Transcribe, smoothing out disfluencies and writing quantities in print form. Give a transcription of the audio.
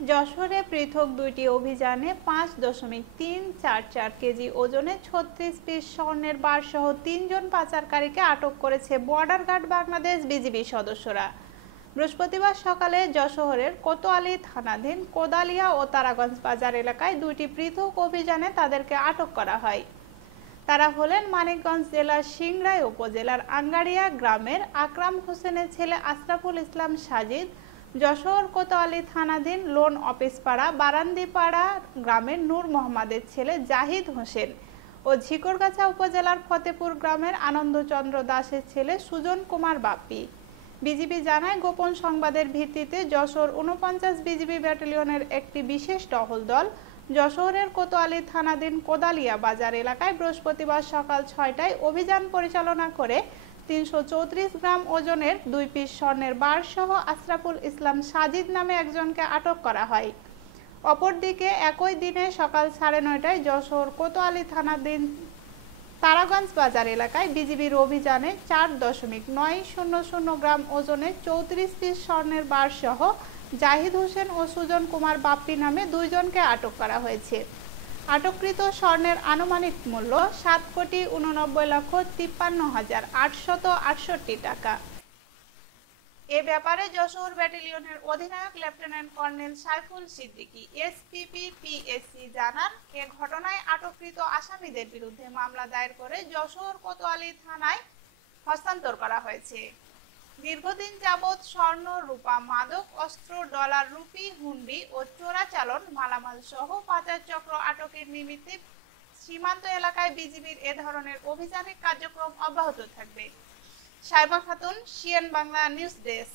যশোরে পৃথক দুইটি অভিযানে 5.344 কেজি ওজনে 36 পিস স্বর্ণের বারসহ 3 জন পাচারকারীকে আটক করেছে বর্ডার গার্ড বাংলাদেশ বিজিবি সদস্যরা। বৃহস্পতিবার সকালে যশোরের কোতোয়ালী থানাধীন কোদালিয়া ও তারাগঞ্জ বাজার এলাকায় দুইটি পৃথক অভিযানে তাদেরকে আটক করা হয়। তারা হলেন মানিকগঞ্জ জেলার সিংড়াই উপজেলার আঙ্গারিয়া গ্রামের আকরাম হোসেনের ছেলে আশরাফুল ইসলাম সাজিদ, যশোর কোতোয়ালী থানাধীন লোন অফিসপাড়া বারান্দিপাড়া গ্রামের নূর মোহাম্মদের ছেলে জাহিদ হোসেন ও ঝিকরগাছা উপজেলার ফতেপুর গ্রামের আনন্দচন্দ্র দাসের ছেলে সুজন কুমার বাপ্পি। বিজিবি জানায়, গোপন সংবাদের ভিত্তিতে যশোর ৪৯ বিজিবি ব্যাটালিয়নের একটি বিশেষ টহল দল যশোরের কোতোয়ালী থানাধীন কোদালিয়া বাজার এলাকায় বৃহস্পতিবার সকাল ৬টায় অভিযান পরিচালনা করে ৩৩৪ গ্রাম ওজনের ২ পিস স্বর্ণের বারসহ আশরাফুল ইসলাম সাজিদ নামে একজনকে আটক করা হয়। অপরদিকে একই দিনে সকাল ৯:৩০টায় যশোর কোতোয়ালী থানাধীন তারাগঞ্জ বাজার এলাকায় বিজিবির অভিযানে ৪.৯০০ গ্রাম ওজনের ৩৪ পিস স্বর্ণের বারসহ জাহিদ হোসেন ও সুজন কুমার বাপ্পি নামে ২ জনকে আটক করা হয়েছে। আটককৃত স্বর্ণের আনুমানিক মূল্য ৭,৮৯,৫৩,৮৬৮ টাকা। এ ব্যাপারে যশোর ব্যাটালিয়নের অধিনায়ক lieutenant colonel Saiful Siddiqui SPP-PSC জানান, এ ঘটনায় আটককৃত আসামিদের বিরুদ্ধে মামলা দায়ের করে যশোর কোতোয়ালী থানায় হস্তান্তর করা হয়েছে। দীর্ঘদিন যাবৎ স্বর্ণ, রূপা, মাদক, অস্ত্র, ডলার, রুপি, হুন্ডি ও চোরাচালান মালামাল সহ পাচার চক্র আটকের নিমিত্তে সীমান্ত এলাকায় বিজিবির এ ধরনের অভিযানিক কার্যক্রম অব্যাহত থাকবে। Saiba Khatun, CN Bangla news desk.